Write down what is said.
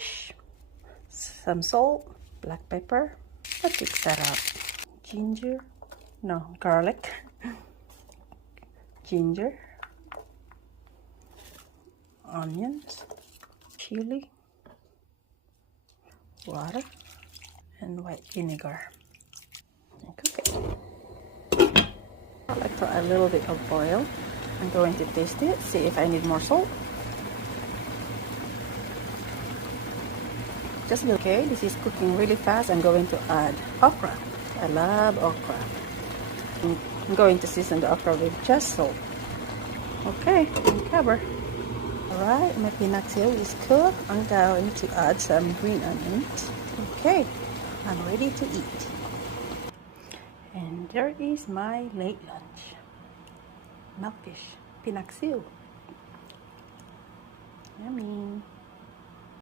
milkfish, some salt, black pepper. Let's mix that up. Ginger, no, garlic, ginger, onions, chili, water, and white vinegar. And cook it. I like to add a little bit of oil. I'm going to taste it, see if I need more salt. Just okay, this is cooking really fast. I'm going to add okra. I love okra. I'm going to season the okra with just salt. Okay, and cover. Alright, my paksiw is cooked. I'm going to add some green onions. Okay, I'm ready to eat. And there is my late lunch. Milkfish paksiw. Yummy.